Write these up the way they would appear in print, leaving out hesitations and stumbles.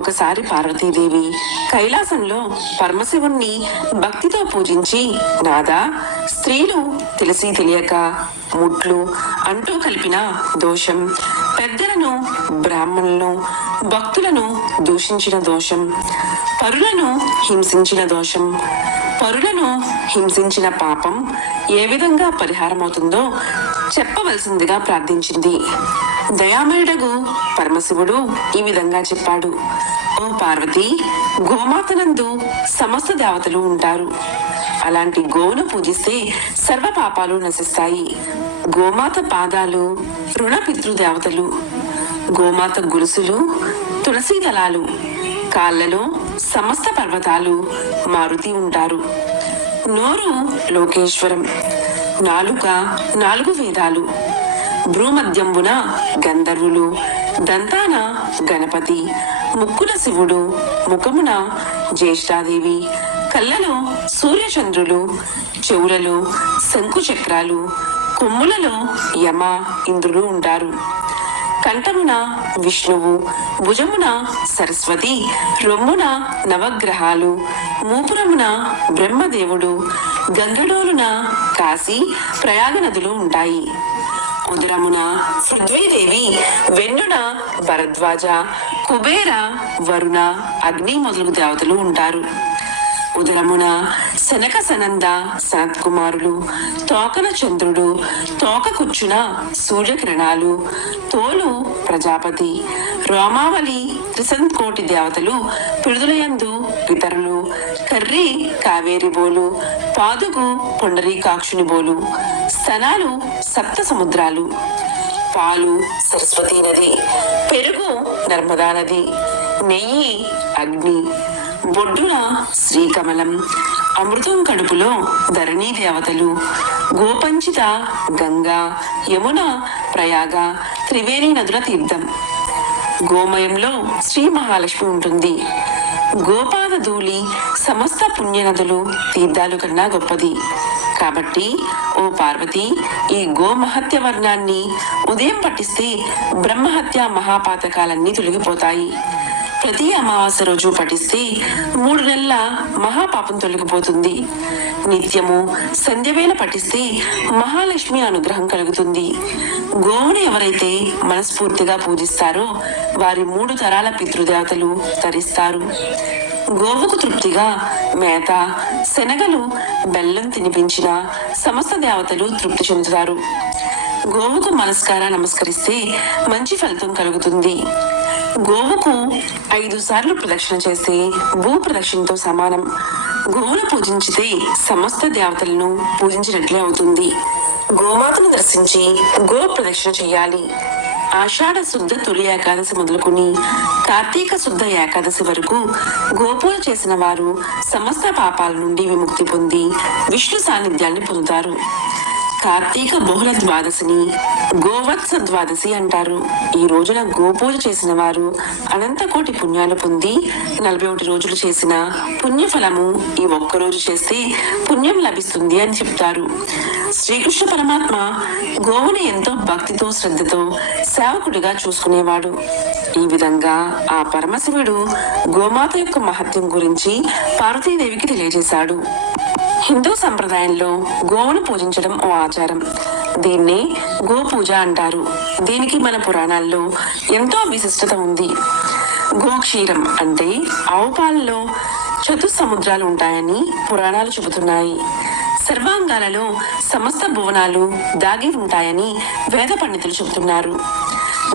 ఒకసారి పార్వతీదేవి కైలాసంలో పరమశివుణ్ణి భక్తితో పూజించి, నాదా, స్త్రీలు తెలిసి తెలియక ముట్లు అంటూ కలిపిన దోషం, పెద్దలను బ్రాహ్మణులను భక్తులను దూషించిన దోషం, పరులను హింసించిన పాపం ఏ విధంగా పరిహారమవుతుందో చెప్పవలసిందిగా ప్రార్థించింది. దయామయుడగు పరమశివుడు ఈ విధంగా చెప్పాడు: ఓ పార్వతి, గోమాతనందు సమస్త దేవతలు ఉంటారు. అలాంటి గోవును పూజిస్తే సర్వ పాపాలు నశిస్తాయి. గోమాత పాదాలు రుణ పితృదేవతలు, గోమాత గురుసులు తులసీ దళాలు, కాళ్లలో సమస్త పర్వతాలు మారుతి ఉంటారు. నోరు లోకేశ్వరం, నాలుక 4 వేదాలు, భ్రూమధ్యంబున గంధర్వులు, దంతాన గణపతి, ముక్కున శివుడు, ముఖమున జ్యేష్ఠాదేవి, కళ్ళలో సూర్యచంద్రులు, చెవులలో శంకు చక్రాలు, కొమ్ములలో యమ ఇంద్రులు ఉంటారు. కంఠమున విష్ణువు, భుజమున సరస్వతి, రొమ్మున నవగ్రహాలు, మూపురమున బ్రహ్మదేవుడు, గంగడోలున కాశీ ప్రయాగ నదులు ఉంటాయి. ఉదరమున పృథ్వీదేవి, వెన్నున భరద్వాజ, కుబేర, వరుణ, అగ్ని మొదలగు దేవతలు ఉంటారు. ఉదరమున శనక సనంద సనత్కుమారులు, తోకన చంద్రుడు, తోక కుచ్చున సూర్యకిరణాలు, తోలు ప్రజాపతి, రోమావళి త్రిసంకోటి దేవతలు, పిడుదలయందు ఇతరులు, కర్రి కావేరి బోలు, పాదుగు పుండరీకాక్షుని బోలు, స్తనాలు 7 సముద్రాలు, పాలు సరస్వతీ నది, పెరుగు నర్మదా నది, నెయ్యి అగ్ని, బొడ్డున శ్రీకమలం, అమృతం కడుపులో ధరణీ దేవతలు, గోపంచిత గంగా, యమున, ప్రయాగ, త్రివేణి నదుల తీర్థం. గోమయంలో శ్రీ మహాలక్ష్మి ఉంటుంది. గోపాద ధూళి సమస్త పుణ్యనదులు తీర్థాలు కన్నా గొప్పది. కాబట్టి ఓ పార్వతి, ఈ గోమహత్య వర్ణాన్ని ఉదయం పఠిస్తే బ్రహ్మహత్య మహాపాతకాలన్నీ తొలగిపోతాయి. ప్రతి అమావాస్య రోజు పఠిస్తే 3 నెలల మహాపాపం తొలగిపోతుంది. నిత్యము సంధ్యవేళ పఠిస్తే మహాలక్ష్మి అనుగ్రహం కలుగుతుంది. గోవును ఎవరైతే మనస్ఫూర్తిగా పూజిస్తారో వారి 3 తరాల పితృదేవతలు తరిస్తారు. గోవుకు తృప్తిగా మేత, శనగలు, బెల్లం తినిపించిన సమస్త దేవతలు తృప్తి చెందుతారు. గోవుకు నమస్కరిస్తే మంచి ఫలితం కలుగుతుంది. గోవుకు 5 సార్లు ప్రదక్షిణ చేస్తే భూ ప్రదక్షిణతో సమానం. గోవును పూజించితే సమస్త దేవతలను పూజించినట్లే అవుతుంది. గోమాతను దర్శించి గో ప్రదక్షిణ చేయాలి. ఆషాఢ శుద్ధ తొలి ఏకాదశి మొదలుకుని కార్తీక శుద్ధ ఏకాదశి వరకు గోపూజ చేసిన వారు సమస్త పాపాల నుండి విముక్తి పొంది విష్ణు సాన్నిధ్యాన్ని పొందుతారు. కార్తీక బహుళ ద్వాదశిని గోవత్స ద్వాదశి అంటారు. ఈ రోజున గోపూజ చేసిన వారు అనంతకోటి పుణ్యాలు పొంది 41 రోజులు చేసిన పుణ్యఫలము ఈ ఒక్కరోజు చేస్తే పుణ్యం లభిస్తుంది అని చెప్తారు. శ్రీకృష్ణ పరమాత్మ గోవుని ఎంతో భక్తితో శ్రద్ధతో సేవకుడిగా చూసుకునేవాడు. ఈ విధంగా ఆ పరమశివుడు గోమాత యొక్క మహత్యం గురించి పార్వతీదేవికి తెలియజేశాడు. హిందూ సంప్రదాయంలో గోవును పూజించడం ఓ ఆచారం. దీన్నే గోపూజ అంటారు. దీనికి మన పురాణాల్లో ఎంతో విశిష్టత ఉంది. గోక్షీరం అంటే ఆవు పాలలో 4 సముద్రాలు ఉంటాయని పురాణాలు చెబుతున్నాయి. సర్వాంగాలలో సమస్త భువనాలు దాగి ఉంటాయని వేద పండితులు చెబుతున్నారు.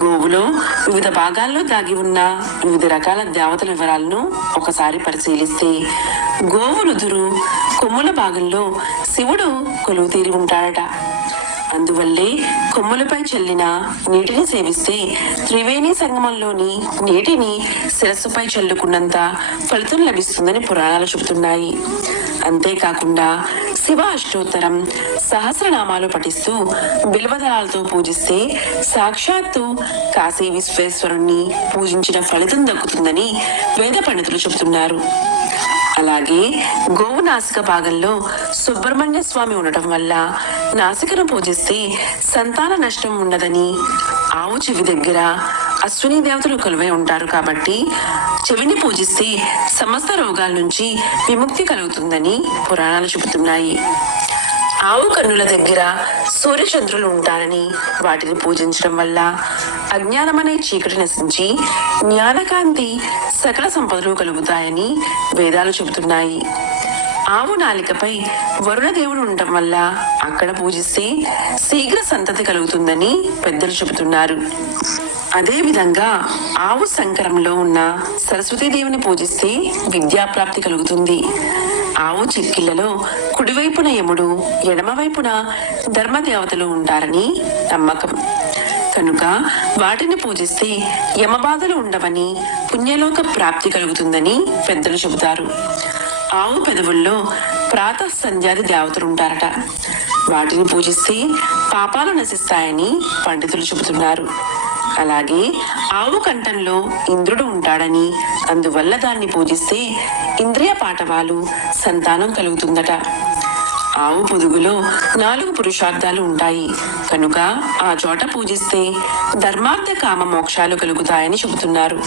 గోవులో వివిధ భాగాల్లో దాగి ఉన్న వివిధ రకాల దేవతల వివరాలను ఒకసారి పరిశీలిస్తే గోవు రుదురు కొమ్ముల భాగంలో శివుడు కొలువు తీరి ఉంటాడట. అందువల్లే కొమ్ములపై చల్లిన నీటిని సేవిస్తే త్రివేణి సంగమంలోని నీటిని శిరస్సుపై చల్లుకున్నంత ఫలితం లభిస్తుందని పురాణాలు చెబుతున్నాయి. అంతేకాకుండా శివ అష్టోత్తరం సహస్రనామాలు పఠిస్తూ బిల్వదళాలతో పూజిస్తే సాక్షాత్తు కాశీ విశ్వేశ్వరుణ్ణి పూజించిన ఫలితం దక్కుతుందని వేద పండితులు చెబుతున్నారు. అలాగే గోవు నాసిక భాగంలో సుబ్రహ్మణ్య స్వామి ఉండటం వల్ల నాసికను పూజిస్తే సంతాన నష్టం ఉండదని, ఆవు చెవి దగ్గర అశ్విని దేవతలు కొలువై ఉంటారు కాబట్టి చెవిని పూజిస్తే సమస్త రోగాల నుంచి విముక్తి కలుగుతుందని పురాణాలు చెబుతున్నాయి. ఆవు కన్నుల దగ్గర సూర్యచంద్రులు ఉంటారని వాటిని పూజించడం వల్ల అజ్ఞానమనే చీకటి నశించి జ్ఞానకాంతి సకల సంపదలు కలుగుతాయని వేదాలు చెబుతున్నాయి. ఆవు నాలికపై వరుణదేవుడు ఉండటం వల్ల అక్కడ పూజిస్తే శీఘ్ర సంతతి కలుగుతుందని పెద్దలు చెబుతున్నారు. అదేవిధంగా ఆవు సంకరంలో ఉన్న సరస్వతీదేవిని పూజిస్తే విద్యాప్రాప్తి కలుగుతుంది. ఆవు చిక్కిళ్లలో కుడివైపున యముడు, ఎడమవైపున ధర్మదేవతలు ఉంటారని నమ్మకం. కనుక వాటిని పూజిస్తే యమబాధలు ఉండవని, పుణ్యలోక ప్రాప్తి కలుగుతుందని పెద్దలు చెబుతారు. ఆవు పెదవుల్లో ప్రాతః సంధ్యాది దేవతలు ఉంటారట. వాటిని పూజిస్తే పాపాలు నశిస్తాయని పండితులు చెబుతున్నారు. అలాగే ఆవు కంఠంలో ఇంద్రుడు ఉంటాడని, అందువల్ల దాన్ని పూజిస్తే ఇంద్రియ పాటవాలు సంతానం కలుగుతుందట. ఆవు పొదుగులో 4 పురుషార్థాలు ఉంటాయి కనుక ఆ చోట పూజిస్తే ధర్మార్థ కామ మోక్షాలు కలుగుతాయని చెబుతున్నారు.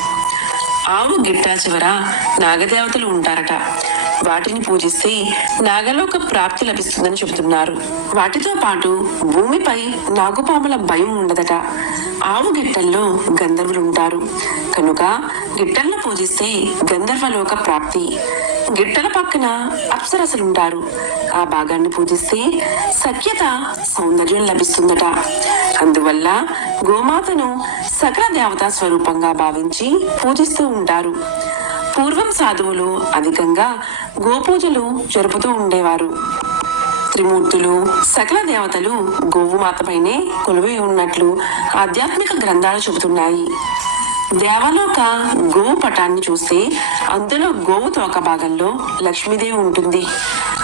ఆవు గిట్టా చివర నాగదేవతలు ఉంటారట. వాటిని పూజిస్తే నాగలోక ప్రాప్తి లభిస్తుందని చెబుతున్నారు. వాటితో పాటు భూమిపై నాగుపాముల భయం ఉండదట. ఆవు గిట్టల్లో గంధర్వులు ఉంటారు కనుక గిట్టలను పూజిస్తే గంధర్వలోక ప్రాప్తి. గిట్టల పక్కన అప్సరసలుంటారు. ఆ భాగాన్ని పూజిస్తే సఖ్యత, సౌందర్యం లభిస్తుందట. అందువల్ల గోమాతను సకల దేవతా స్వరూపంగా భావించి పూజిస్తూ ఉంటారు. పూర్వం సాధువులు అధికంగా గోపూజలు జరుపుతూ ఉండేవారు. త్రిమూర్తులు, సకల దేవతలు గోవు మాతపైనే కొలువై ఉన్నట్లు ఆధ్యాత్మిక గ్రంథాలు చెబుతున్నాయి. దేవలోక గోవు పటాన్ని చూస్తే అందులో గోవు తోక భాగంలో లక్ష్మీదేవి ఉంటుంది.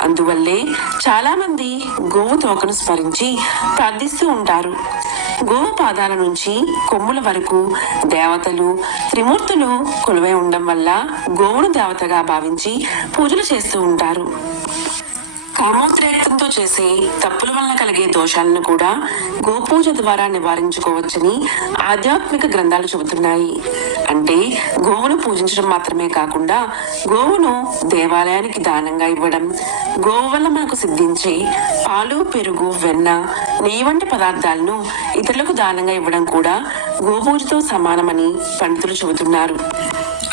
అందువల్లే చాలా మంది గోవు తోకను స్మరించి ప్రార్థిస్తూ ఉంటారు. గోవు పాదాల నుంచి కొమ్ముల వరకు దేవతలు, త్రిమూర్తులు కొలువై ఉండడం వల్ల గోవును దేవతగా భావించి పూజలు చేస్తూ ఉంటారు. కామోద్రేక్తంతో చేసే తప్పుల వలన కలిగే దోషాలను కూడా గోపూజ ద్వారా నివారించుకోవచ్చని ఆధ్యాత్మిక గ్రంథాలు చెబుతున్నాయి. అంటే గోవును పూజించడం మాత్రమే కాకుండా గోవును దేవాలయానికి దానంగా ఇవ్వడం, గోవు వల్ల మనకు సిద్ధించే పాలు, పెరుగు, వెన్న, నెయ్యి వంటి పదార్థాలను ఇతరులకు దానంగా ఇవ్వడం కూడా గోపూజతో సమానమని పండితులు చెబుతున్నారు.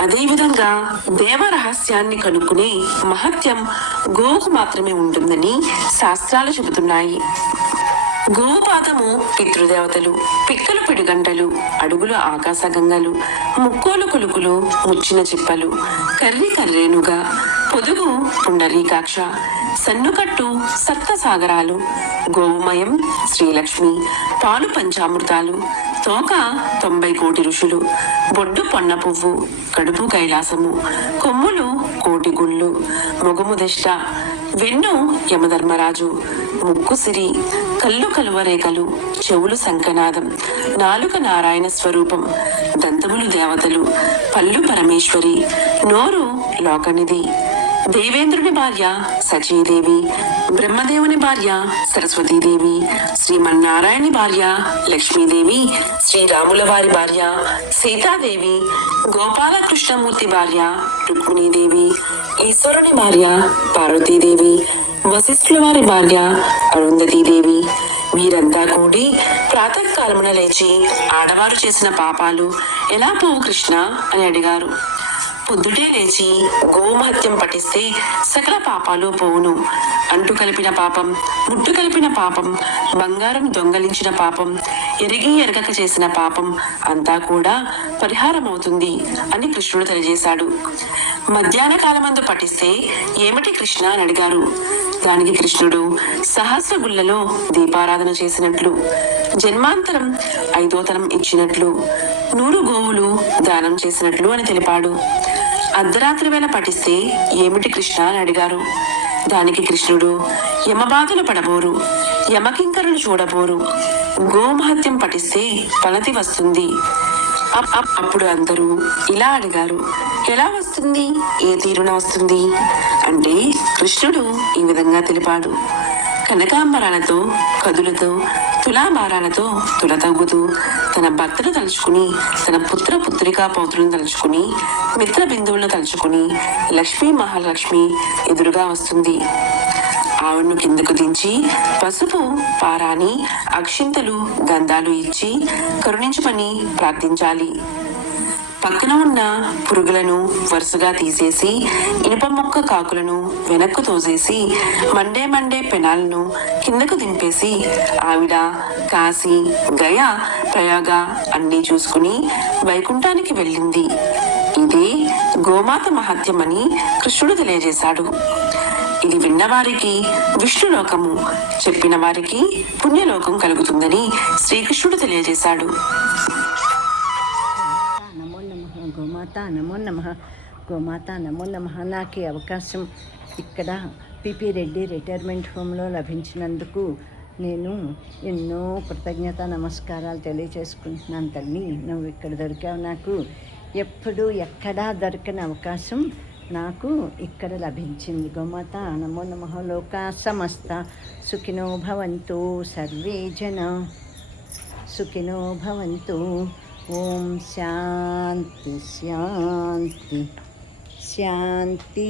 అదేవిధంగా దేవ రహస్యాన్ని కనుక్కునే మహత్యం గోవుకు మాత్రమే ఉంటుందని శాస్త్రాలు చెబుతున్నాయి. గోవు పాదము పితృదేవతలు, పిక్కలు పిడిగంటలు, అడుగులు ఆకాశగంగలు, ముక్కోలు కులుకులు, ముచ్చిన చిప్పలు, కర్రి కర్రేనుగా, పొదుగు పుండరీకాక్ష, సన్నుకట్టు సప్త సాగరాలు, గోవుమయం శ్రీలక్ష్మి, పాలు పంచామృతాలు, తోక 90 కోటి ఋషులు, బొడ్డు పొన్న పువ్వు, కడుపు కైలాసము, కొమ్ములు 1 కోటి గుళ్ళు, మొగము దిష్ట, వెన్ను యమధర్మరాజు, ముక్కు సిరి, కళ్ళు కలువరేఖలు, చెవులు శంఖనాదం, నాలుక నారాయణ స్వరూపం, దంతములు దేవతలు, పళ్ళు పరమేశ్వరి, నోరు లోకనిధి, దేవేంద్రుని భార్య సచీదేవి, బ్రహ్మదేవుని భార్య సరస్వతీదేవి, శ్రీమన్నారాయణి భార్య లక్ష్మీదేవి, శ్రీరాముల వారి భార్య సీతాదేవి, గోపాలకృష్ణమూర్తి భార్య రుక్మిణీదేవి, ఈశ్వరుని భార్య పార్వతీదేవి, వశిష్ఠుల వారి భార్య అరుంధతీదేవి. వీరంతా కూడి ప్రాతకాలమున లేచి ఆడవారు చేసిన పాపాలు ఎలా పోవు కృష్ణ అని అడిగారు. పొద్దుటే లేచి గోమహత్యం పఠిస్తే సకల పాపాలు పోవును. అంటు కలిపిన పాపం, ముట్టు కలిపిన పాపం, బంగారం దొంగలించిన పాపం, ఎరిగి ఎరగక చేసిన పాపం అంతా కూడా పరిహారం అవుతుంది అని కృష్ణుడు తెలియజేశాడు. మధ్యాహ్న కాలమందు పఠిస్తే ఏమిటి కృష్ణ అని అడిగారు. దానికి కృష్ణుడు సహస్ర గుళ్లలో దీపారాధన చేసినట్లు, జన్మాంతరం 5వ తరం ఇచ్చినట్లు, 100 గోవులు దానం చేసినట్లు అని తెలిపాడు. అర్ధరాత్రి వేళ పఠిస్తే ఏమిటి కృష్ణ అని అడిగారు. దానికి కృష్ణుడు యమబాధలు పడబోరు, యమకింకరులు చూడబోరు, గోమహత్యం పఠిస్తే ఫలతి వస్తుంది. అప్పుడు అందరూ ఇలా అడిగారు, ఎలా వస్తుంది, ఏ తీరున వస్తుంది అంటే కృష్ణుడు ఈ విధంగా తెలిపాడు. కనకాంబరాలతో కదులతో తులాభారాలతో తులతవ్వుతూ తన భర్తను తలుచుకుని, తన పుత్ర పుత్రికా పౌత్రులను తలుచుకుని, మిత్ర బిందువులను తలుచుకుని లక్ష్మీ మహాలక్ష్మి ఎదురుగా వస్తుంది. ఆవిడను కిందకు దించి పసుపు, పారాని, అక్షింతలు, గంధాలు ఇచ్చి కరుణించమని ప్రార్థించాలి. పక్కన ఉన్న పురుగులను వరుసగా తీసేసి, ఇనుప ముక్క కాకులను వెనక్కు తోసేసి, మండే పెనాలను కిందకు దింపేసి ఆవిడ కాశీ, గయ, ప్రయాగ అన్నీ చూసుకుని వైకుంఠానికి వెళ్ళింది. ఇదే గోమాత మహత్యమని కృష్ణుడు తెలియజేశాడు. ఇది విన్నవారికి విష్ణులోకము, చెప్పిన వారికి పుణ్యలోకం కలుగుతుందని శ్రీకృష్ణుడు తెలియజేశాడు. గోమాత నమో నమః, గోమాత నమో నమః. నాకు ఈ అవకాశం ఇక్కడ పిపి రెడ్డి రిటైర్మెంట్ హోమ్లో లభించినందుకు నేను ఎన్నో కృతజ్ఞత నమస్కారాలు తెలియజేసుకుంటున్నాను. తల్లి, నువ్వు ఇక్కడ దొరికావు. నాకు ఎప్పుడు ఎక్కడా దొరికిన అవకాశం నాకు ఇక్కడ లభించింది. గోమాత నమో నమః. లోకా సమస్త సుఖినో భవంతు, సర్వే జన సుఖినో భవంతు. ఓం శాంతి శాంతి శాంతి.